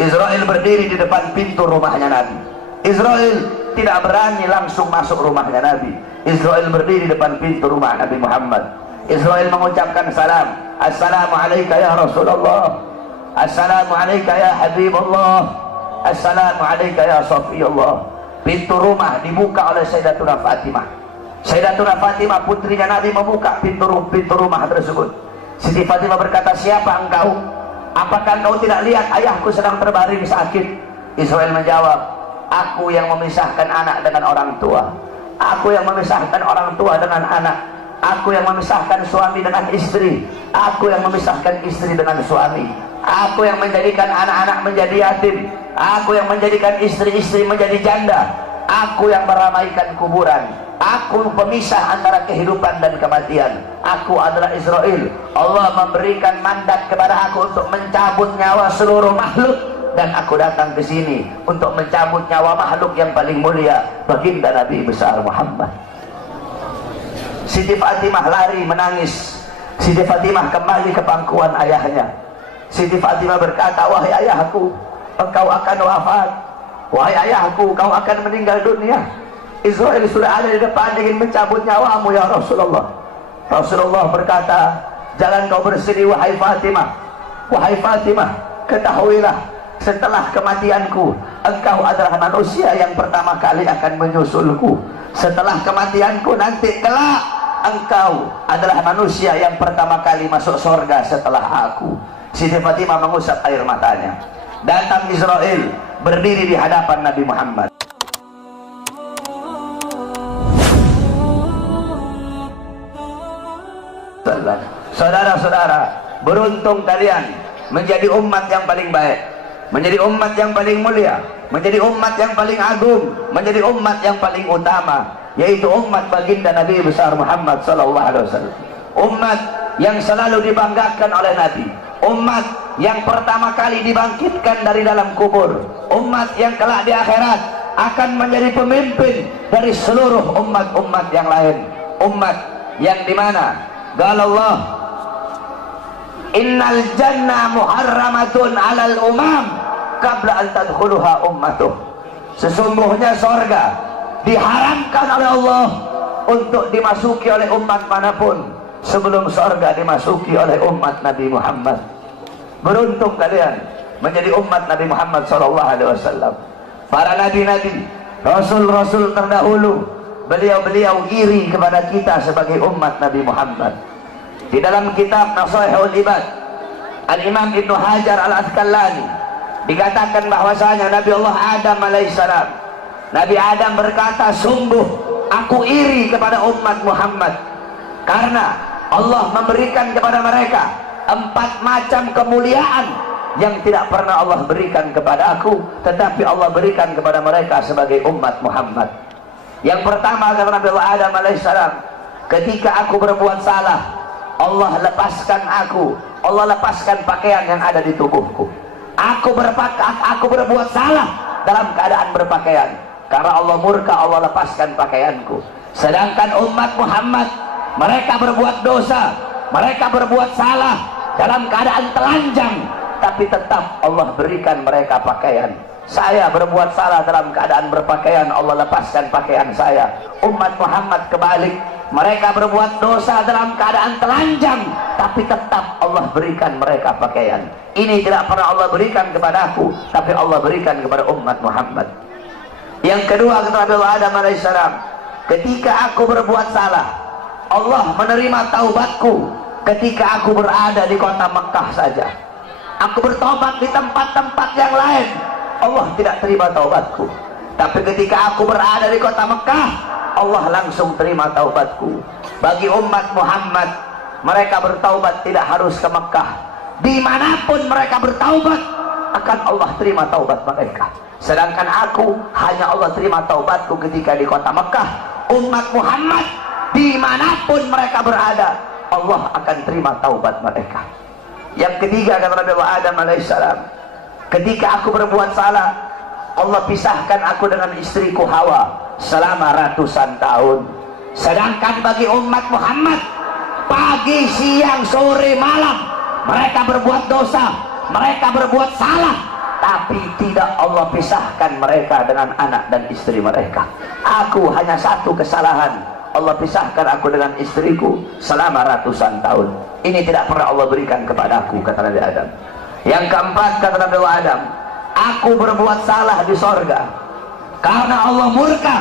Israel berdiri di depan pintu rumahnya Nabi. Israel tidak berani langsung masuk rumahnya Nabi. Israel berdiri di depan pintu rumah Nabi Muhammad. Israel mengucapkan salam. Assalamualaikum ya Rasulullah. Assalamualaikum ya Habibullah. Assalamualaikum ya Safiyullah. Pintu rumah dibuka oleh Sayyidatuna Fatimah. Sayyidatuna Fatimah putrinya Nabi membuka pintu rumah tersebut. Siti Fatimah berkata, siapa engkau? Apakah engkau tidak lihat ayahku sedang terbaring sakit? Israel menjawab, aku yang memisahkan anak dengan orang tua. Aku yang memisahkan orang tua dengan anak. Aku yang memisahkan suami dengan istri. Aku yang memisahkan istri dengan suami. Aku yang menjadikan anak-anak menjadi yatim. Aku yang menjadikan istri-istri menjadi janda. Aku yang meramaikan kuburan. Aku pemisah antara kehidupan dan kematian. Aku adalah Israel. Allah memberikan mandat kepada aku untuk mencabut nyawa seluruh makhluk, dan aku datang ke sini untuk mencabut nyawa makhluk yang paling mulia, baginda Nabi besar Muhammad. Siti Fatimah lari menangis. Siti Fatimah kembali ke pangkuan ayahnya. Siti Fatimah berkata, wahai ayahku, engkau akan wafat. Wahai ayahku, kau akan meninggal dunia. Israel sudah ada di depan ingin mencabut nyawamu ya Rasulullah. Rasulullah berkata, jangan kau bersedih wahai Fatimah. Wahai Fatimah, ketahuilah, setelah kematianku, engkau adalah manusia yang pertama kali akan menyusulku. Setelah kematianku nanti kelak, engkau adalah manusia yang pertama kali masuk surga setelah aku. Siti Fatimah mengusap air matanya. Datang Israel berdiri di hadapan Nabi Muhammad. Saudara-saudara, beruntung kalian menjadi umat yang paling baik, menjadi umat yang paling mulia, menjadi umat yang paling agung, menjadi umat yang paling utama, yaitu umat baginda Nabi besar Muhammad sallallahu alaihi wasallam. Umat yang selalu dibanggakan oleh Nabi, umat yang pertama kali dibangkitkan dari dalam kubur, umat yang kelak di akhirat akan menjadi pemimpin dari seluruh umat-umat yang lain. Umat yang dimana Allah, innal jannah muharramatun alal umam qabla an tadkhuluha ummatuh. Sesungguhnya sorga diharamkan oleh Allah untuk dimasuki oleh umat manapun sebelum sorga dimasuki oleh umat Nabi Muhammad. Beruntung kalian menjadi umat Nabi Muhammad SAW. Para nabi-nabi, rasul-rasul terdahulu, beliau-beliau iri kepada kita sebagai umat Nabi Muhammad. Di dalam kitab Nasaihul Ibad, Al-Imam Ibnu Hajar Al-Asqalani dikatakan bahwasanya Nabi Allah Adam alaihissalam, Nabi Adam berkata, sungguh aku iri kepada umat Muhammad karena Allah memberikan kepada mereka 4 macam kemuliaan yang tidak pernah Allah berikan kepada aku, tetapi Allah berikan kepada mereka sebagai umat Muhammad. Yang pertama, kata Nabi Allah Adam alaihissalam, ketika aku berbuat salah, Allah lepaskan aku, Allah lepaskan pakaian yang ada di tubuhku. Aku berbuat salah dalam keadaan berpakaian, karena Allah murka, Allah lepaskan pakaianku. Sedangkan umat Muhammad, mereka berbuat dosa, mereka berbuat salah dalam keadaan telanjang, tapi tetap Allah berikan mereka pakaian. Saya berbuat salah dalam keadaan berpakaian, Allah lepaskan pakaian saya. Umat Muhammad kebalik, mereka berbuat dosa dalam keadaan telanjang, tapi tetap Allah berikan mereka pakaian. Ini tidak pernah Allah berikan kepada aku, tapi Allah berikan kepada umat Muhammad. Yang kedua, kata Nabi Adam alaihissalam, ketika aku berbuat salah, Allah menerima taubatku ketika aku berada di kota Mekah saja. Aku bertobat di tempat-tempat yang lain, Allah tidak terima taubatku. Tapi ketika aku berada di kota Mekah, Allah langsung terima taubatku. Bagi umat Muhammad, mereka bertaubat tidak harus ke Mekah. Dimanapun mereka bertaubat, akan Allah terima taubat mereka. Sedangkan aku, hanya Allah terima taubatku ketika di kota Mekah. Umat Muhammad, dimanapun mereka berada, Allah akan terima taubat mereka. Yang ketiga, kata Nabi Adam alaihissalam, ketika aku berbuat salah, Allah pisahkan aku dengan istriku Hawa selama ratusan tahun. Sedangkan bagi umat Muhammad, pagi, siang, sore, malam mereka berbuat dosa, mereka berbuat salah, tapi tidak Allah pisahkan mereka dengan anak dan istri mereka. Aku hanya satu kesalahan, Allah pisahkan aku dengan istriku selama ratusan tahun. Ini tidak pernah Allah berikan kepadaku, kata Nabi Adam. Yang keempat, kata Nabi Adam, aku berbuat salah di sorga karena Allah murka,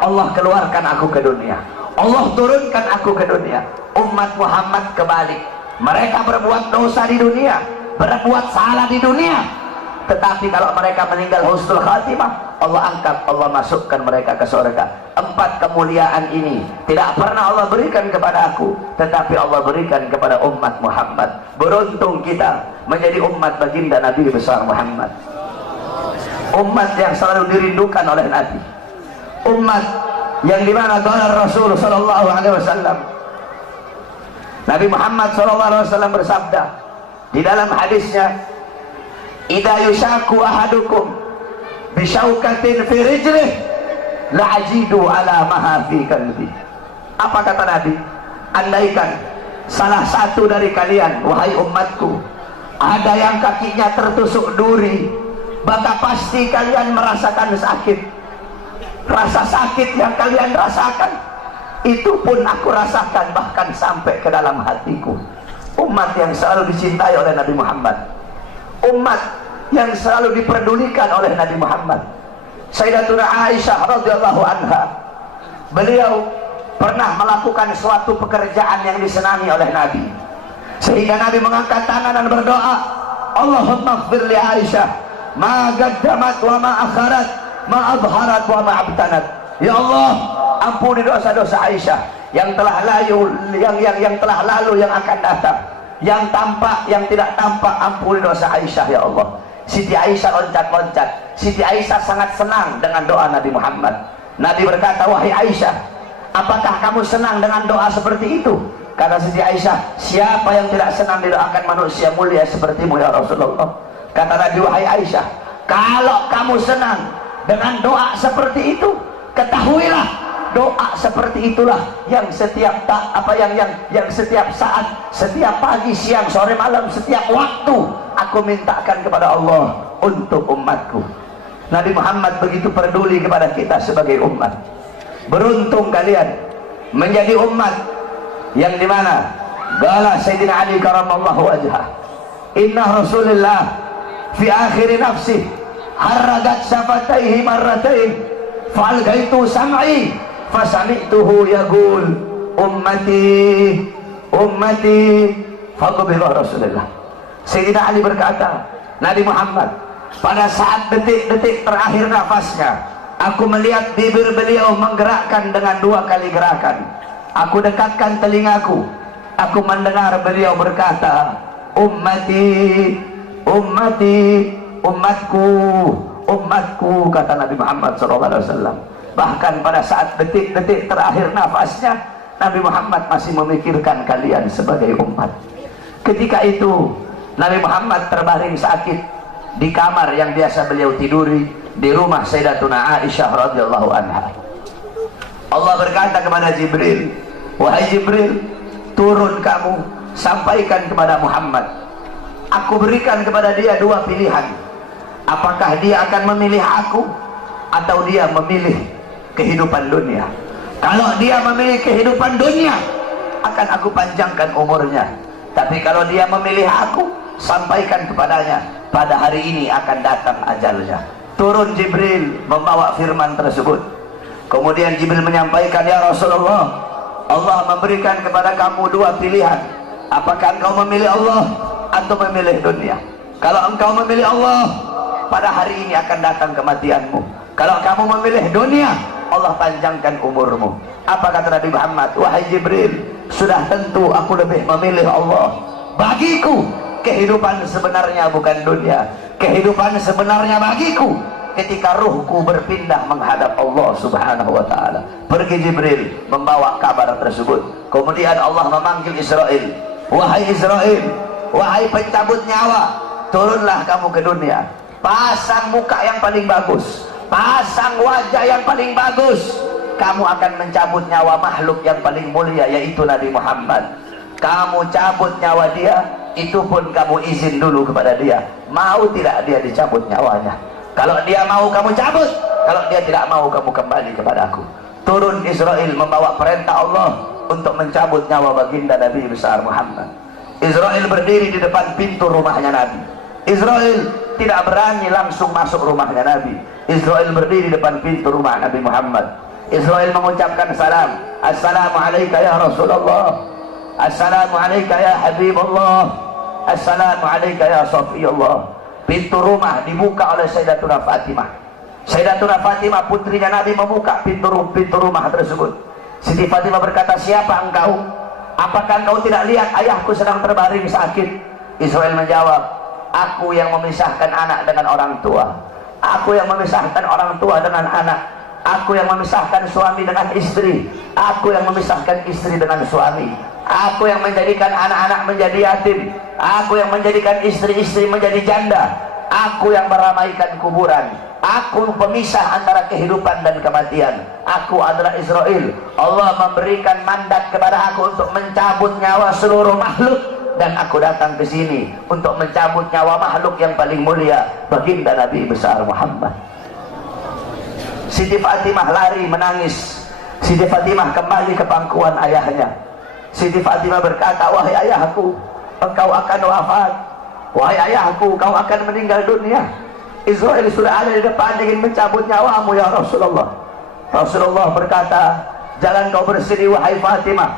Allah keluarkan aku ke dunia, Allah turunkan aku ke dunia. Umat Muhammad kebalik, mereka berbuat dosa di dunia, berbuat salah di dunia, tetapi kalau mereka meninggal husnul khatimah, Allah angkat, Allah masukkan mereka ke surga. 4 kemuliaan ini tidak pernah Allah berikan kepada aku, tetapi Allah berikan kepada umat Muhammad. Beruntung kita menjadi umat baginda Nabi besar Muhammad, umat yang selalu dirindukan oleh Nabi, umat yang dimana qala Rasul sallallahu alaihi wasallam, Nabi Muhammad sallallahu alaihi wasallam bersabda di dalam hadisnya, idza yushaku ahadukum bisyaukatin fi rijlih la'ajidu ala maha fi qalbi. Apa kata Nabi? Andaikan salah satu dari kalian, wahai umatku, ada yang kakinya tertusuk duri, maka pasti kalian merasakan sakit. Rasa sakit yang kalian rasakan, itu pun aku rasakan, bahkan sampai ke dalam hatiku. Umat yang selalu dicintai oleh Nabi Muhammad, umat yang selalu diperdulikan oleh Nabi Muhammad. Sayyidatuna Aisyah radhiyallahu anha, beliau pernah melakukan suatu pekerjaan yang disenangi oleh Nabi, sehingga Nabi mengangkat tangan dan berdoa, Allahumma ighfir li Aisyah ma qaddamat wa ma akharat, ma adharat wa ma abtanat. Ya Allah, ampuni dosa-dosa Aisyah yang telah lalu, yang telah lalu, yang akan datang, yang tampak, yang tidak tampak. Ampuni dosa Aisyah ya Allah. Siti Aisyah loncat-loncat. Siti Aisyah sangat senang dengan doa Nabi Muhammad. Nabi berkata, wahai Aisyah, apakah kamu senang dengan doa seperti itu? Kata Siti Aisyah, siapa yang tidak senang didoakan manusia mulia sepertimu ya Rasulullah. Kata Nabi, wahai Aisyah, kalau kamu senang dengan doa seperti itu, ketahuilah doa seperti itulah yang setiap yang setiap saat, setiap pagi, siang, sore, malam, setiap waktu aku mintakan kepada Allah untuk umatku. Nabi Muhammad begitu peduli kepada kita sebagai umat. Beruntung kalian menjadi umat yang dimana qala Sayyidina Ali karamallahu wajhah, inna Rasulullah fi akhir nafsi haragat syafataihi marratain fa'algaitu sam'i fasami'tuhu yaqul ummati ummati faqbila Rasulullah. Sayyidina Ali berkata, Nabi Muhammad pada saat detik-detik terakhir nafasnya, aku melihat bibir beliau menggerakkan dengan 2 kali gerakan. Aku dekatkan telingaku, aku mendengar beliau berkata, ummati ummati, umatku umatku, kata Nabi Muhammad SAW. Bahkan pada saat detik-detik terakhir nafasnya, Nabi Muhammad masih memikirkan kalian sebagai umat. Ketika itu Nabi Muhammad terbaring sakit di kamar yang biasa beliau tiduri di rumah Sayyidatuna Aisyah radhiyallahu anha. Allah berkata kepada Jibril, wahai Jibril, turun kamu sampaikan kepada Muhammad, aku berikan kepada dia 2 pilihan. Apakah dia akan memilih aku atau dia memilih kehidupan dunia? Kalau dia memilih kehidupan dunia, akan aku panjangkan umurnya. Tapi kalau dia memilih aku, sampaikan kepadanya, pada hari ini akan datang ajalnya. Turun Jibril membawa firman tersebut. Kemudian Jibril menyampaikan, ya Rasulullah, Allah memberikan kepada kamu 2 pilihan. Apakah engkau memilih Allah atau memilih dunia? Kalau engkau memilih Allah, pada hari ini akan datang kematianmu. Kalau kamu memilih dunia, Allah panjangkan umurmu. Apa kata Nabi Muhammad? Wahai Jibril, sudah tentu aku lebih memilih Allah. Bagiku kehidupan sebenarnya bukan dunia. Kehidupan sebenarnya bagiku ketika ruhku berpindah menghadap Allah subhanahu wa ta'ala. Pergi Jibril membawa kabar tersebut. Kemudian Allah memanggil Israel, wahai Israel, wahai pencabut nyawa, turunlah kamu ke dunia. Pasang muka yang paling bagus, pasang wajah yang paling bagus. Kamu akan mencabut nyawa makhluk yang paling mulia, yaitu Nabi Muhammad. Kamu cabut nyawa dia, itu pun kamu izin dulu kepada dia, mau tidak dia dicabut nyawanya. Kalau dia mau kamu cabut, kalau dia tidak mau kamu kembali kepadaku. Turun Israel membawa perintah Allah untuk mencabut nyawa baginda Nabi besar Muhammad. Israel berdiri di depan pintu rumahnya Nabi. Israel tidak berani langsung masuk rumahnya Nabi. Israel berdiri di depan pintu rumah Nabi Muhammad. Israel mengucapkan salam. Assalamualaikum ya Rasulullah. Assalamualaikum ya Habibullah. Assalamualaikum ya Safiyullah. Pintu rumah dibuka oleh Sayyidatuna Fatimah. Sayyidatuna Fatimah putrinya Nabi membuka pintu rumah tersebut. Siti Fatimah berkata, siapa engkau? Apakah engkau tidak lihat ayahku sedang terbaring sakit? Israel menjawab, aku yang memisahkan anak dengan orang tua. Aku yang memisahkan orang tua dengan anak. Aku yang memisahkan suami dengan istri. Aku yang memisahkan istri dengan suami. Aku yang menjadikan anak-anak menjadi yatim. Aku yang menjadikan istri-istri menjadi janda. Aku yang meramaikan kuburan. Aku pemisah antara kehidupan dan kematian. Aku adalah Israel. Allah memberikan mandat kepada aku untuk mencabut nyawa seluruh makhluk, dan aku datang ke sini untuk mencabut nyawa makhluk yang paling mulia, baginda Nabi besar Muhammad. Siti Fatimah lari menangis. Siti Fatimah kembali ke pangkuan ayahnya. Siti Fatimah berkata, wahai ayahku, engkau akan wafat. Wahai ayahku, kau akan meninggal dunia. Israel sudah ada di depan ingin mencabut nyawamu ya Rasulullah. Rasulullah berkata, jangan kau bersedih wahai Fatimah.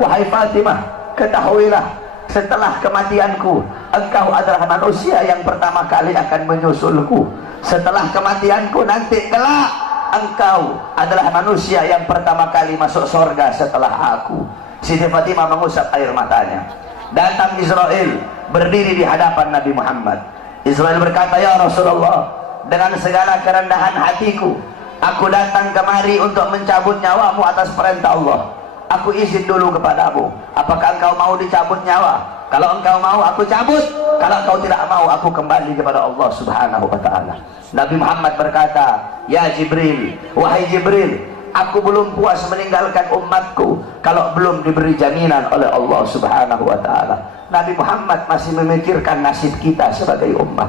Wahai Fatimah, ketahuilah, setelah kematianku, engkau adalah manusia yang pertama kali akan menyusulku. Setelah kematianku nanti kelak, engkau adalah manusia yang pertama kali masuk surga setelah aku. Siti Fatimah mengusap air matanya. Datang Israel berdiri di hadapan Nabi Muhammad. Israel berkata, ya Rasulullah, dengan segala kerendahan hatiku, aku datang kemari untuk mencabut nyawamu atas perintah Allah. Aku izin dulu kepadamu, apakah engkau mau dicabut nyawa? Kalau engkau mau, aku cabut. Kalau engkau tidak mau, aku kembali kepada Allah subhanahu wa ta'ala. Nabi Muhammad berkata, ya Jibril, wahai Jibril, aku belum puas meninggalkan umatku kalau belum diberi jaminan oleh Allah subhanahu wa ta'ala. Nabi Muhammad masih memikirkan nasib kita sebagai umat.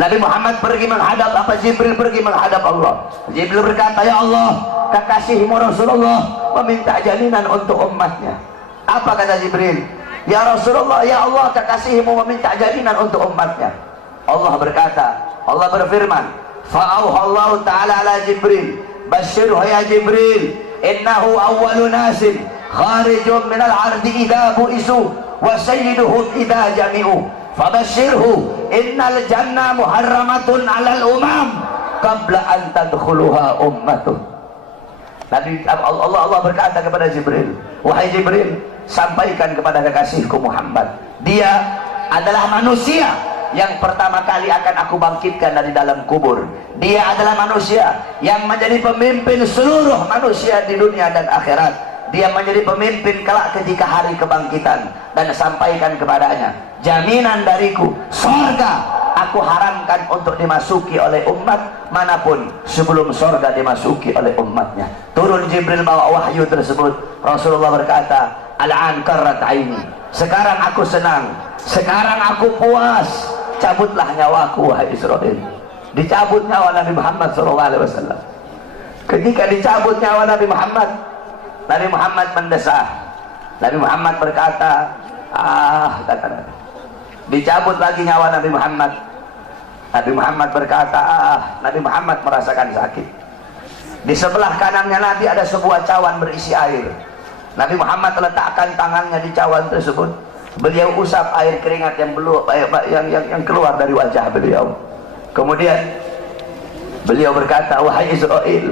Nabi Muhammad pergi menghadap apa? Jibril pergi menghadap Allah. Jibril berkata, ya Allah, kekasihmu Rasulullah meminta jaminan untuk umatnya. Apa kata Jibril? Ya Rasulullah, ya Allah, kekasihmu meminta jaminan untuk umatnya. Allah berkata, Allah berfirman, fa'auhallahu ta'ala ala Jibril, basyirhu ya Jibril, innahu awwalu nasin kharijun minal ardi idha bu'isu wa sayyiduhum idha jami'u fabashirhu innal jannah muharramatun alal umam qabla an tadkhuluha ummatuh. Allah berkata kepada Jibril, wahai Jibril, sampaikan kepada kekasihku Muhammad, dia adalah manusia yang pertama kali akan aku bangkitkan dari dalam kubur. Dia adalah manusia yang menjadi pemimpin seluruh manusia di dunia dan akhirat. Dia menjadi pemimpin kelak ketika hari kebangkitan. Dan sampaikan kepadanya, jaminan dariku, surga aku haramkan untuk dimasuki oleh umat manapun sebelum surga dimasuki oleh umatnya. Turun Jibril bawa wahyu tersebut. Rasulullah berkata, al-an qarrat aini, sekarang aku senang, sekarang aku puas, cabutlah nyawaku wahai Israel. Dicabut nyawa Nabi Muhammad SAW. Ketika dicabut nyawa Nabi Muhammad, Nabi Muhammad mendesah. Nabi Muhammad berkata, kata-kata. Dicabut lagi nyawa Nabi Muhammad. Nabi Muhammad berkata, Nabi Muhammad merasakan sakit. Di sebelah kanannya Nabi ada sebuah cawan berisi air. Nabi Muhammad letakkan tangannya di cawan tersebut. Beliau usap air keringat yang keluar dari wajah beliau. Kemudian beliau berkata, wahai Israel,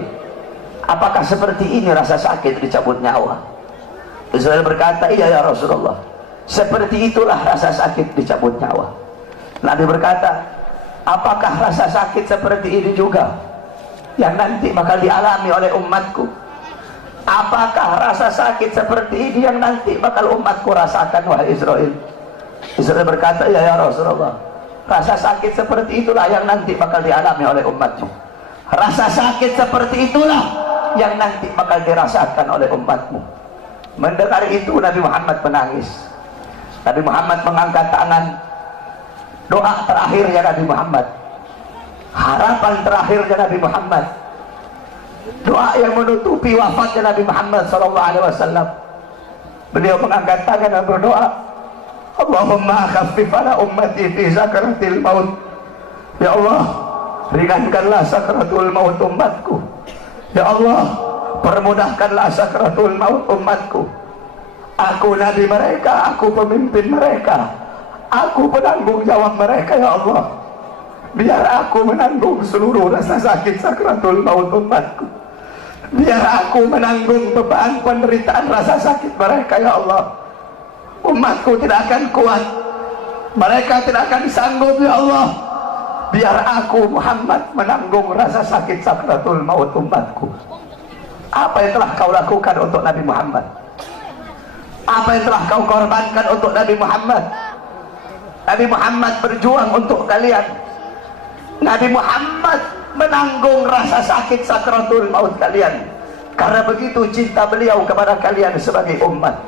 apakah seperti ini rasa sakit dicabut nyawa? Israel berkata, iya ya Rasulullah, seperti itulah rasa sakit dicabut nyawa. Nabi berkata, apakah rasa sakit seperti ini juga yang nanti bakal dialami oleh umatku? Apakah rasa sakit seperti ini yang nanti bakal umatku rasakan wahai Israel? Israel berkata, iya ya Rasulullah, rasa sakit seperti itulah yang nanti bakal dialami oleh umatmu. Rasa sakit seperti itulah yang nanti bakal dirasakan oleh umatmu. Mendengar itu Nabi Muhammad menangis. Nabi Muhammad mengangkat tangan. Doa terakhirnya Nabi Muhammad, harapan terakhirnya Nabi Muhammad, doa yang menutupi wafatnya Nabi Muhammad SAW. Beliau mengangkat tangan dan berdoa, Allahumma khaffif ala ummati fi sakaratil maut. Ya Allah, ringankanlah sakaratul maut umatku. Ya Allah, permudahkanlah sakaratul maut umatku. Aku nabi mereka, aku pemimpin mereka, aku penanggung jawab mereka. Ya Allah, biar aku menanggung seluruh rasa sakit sakaratul maut umatku. Biar aku menanggung beban penderitaan rasa sakit mereka. Ya Allah, umatku tidak akan kuat, mereka tidak akan sanggup. Ya Allah, biar aku Muhammad menanggung rasa sakit sakaratul maut umatku. Apa yang telah kau lakukan untuk Nabi Muhammad? Apa yang telah kau korbankan untuk Nabi Muhammad? Nabi Muhammad berjuang untuk kalian. Nabi Muhammad menanggung rasa sakit sakratul maut kalian. Karena begitu cinta beliau kepada kalian sebagai umat.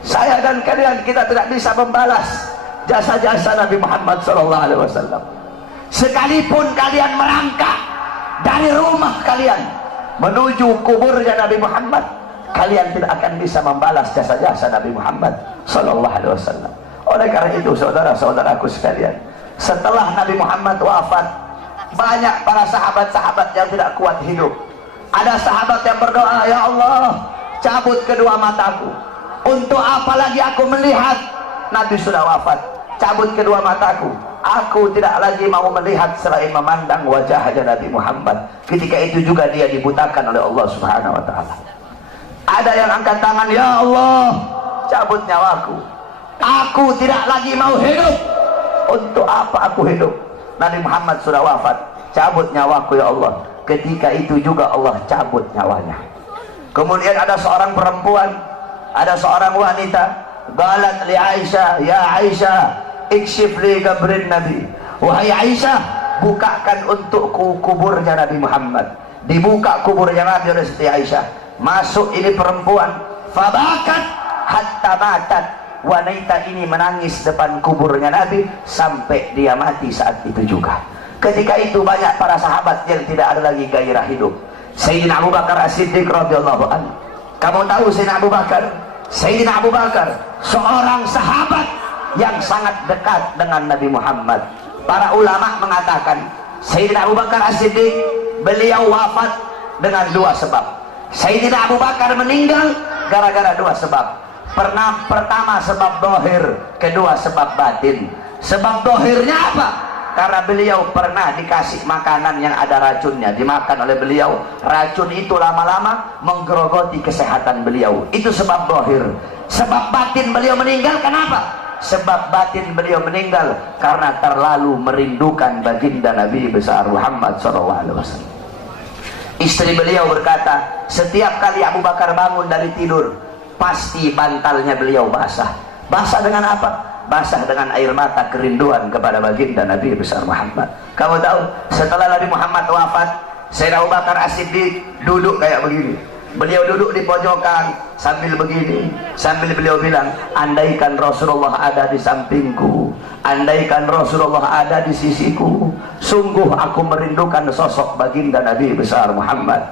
Saya dan kalian, kita tidak bisa membalas jasa-jasa Nabi Muhammad SAW. Sekalipun kalian merangkak dari rumah kalian menuju kuburnya Nabi Muhammad, kalian tidak akan bisa membalas jasa-jasa Nabi Muhammad SAW. Oleh karena itu, saudara-saudaraku sekalian, setelah Nabi Muhammad wafat, banyak para sahabat-sahabat yang tidak kuat hidup. Ada sahabat yang berdoa, ya Allah, cabut kedua mataku. Untuk apa lagi aku melihat? Nabi sudah wafat, cabut kedua mataku. Aku tidak lagi mau melihat selain memandang wajahnya Nabi Muhammad. Ketika itu juga dia dibutakan oleh Allah Subhanahu wa Ta'ala. Ada yang angkat tangan, ya Allah, cabut nyawaku. Aku tidak lagi mau hidup. Untuk apa aku hidup? Nabi Muhammad sudah wafat, cabut nyawaku ya Allah. Ketika itu juga Allah cabut nyawanya. Kemudian ada seorang perempuan, ada seorang wanita, qalat li Aisyah, ya Aisyah, ikshif li qabrin Nabi. Wahai Aisyah, bukakan untukku kuburnya Nabi Muhammad. Dibuka kuburnya Nabi oleh Siti Aisyah. Masuk ini perempuan, fabakat hatta matat. Wanita ini menangis depan kuburnya Nabi sampai dia mati saat itu juga. Ketika itu banyak para sahabat yang tidak ada lagi gairah hidup. Sayyidina Abu Bakar As-Siddiq radhiyallahu anhu. Kamu tahu Sayyidina Abu Bakar? Sayyidina Abu Bakar seorang sahabat yang sangat dekat dengan Nabi Muhammad. Para ulama mengatakan Sayyidina Abu Bakar As-Siddiq, beliau wafat dengan dua sebab. Sayyidina Abu Bakar meninggal gara-gara dua sebab. Pertama sebab dohir, kedua sebab batin. Sebab dohirnya apa? Karena beliau pernah dikasih makanan yang ada racunnya, dimakan oleh beliau. Racun itu lama-lama menggerogoti kesehatan beliau. Itu sebab dohir. Sebab batin beliau meninggal, kenapa? Sebab batin beliau meninggal karena terlalu merindukan baginda Nabi besar Muhammad SAW. Istri beliau berkata, setiap kali Abu Bakar bangun dari tidur, pasti bantalnya beliau basah. Basah dengan apa? Basah dengan air mata kerinduan kepada baginda Nabi besar Muhammad. Kamu tahu, setelah Nabi Muhammad wafat, Sayyidina Abu Bakar As-Siddiq duduk kayak begini. Beliau duduk di pojokan sambil begini, sambil beliau bilang, andaikan Rasulullah ada di sampingku, andaikan Rasulullah ada di sisiku, sungguh aku merindukan sosok baginda Nabi besar Muhammad.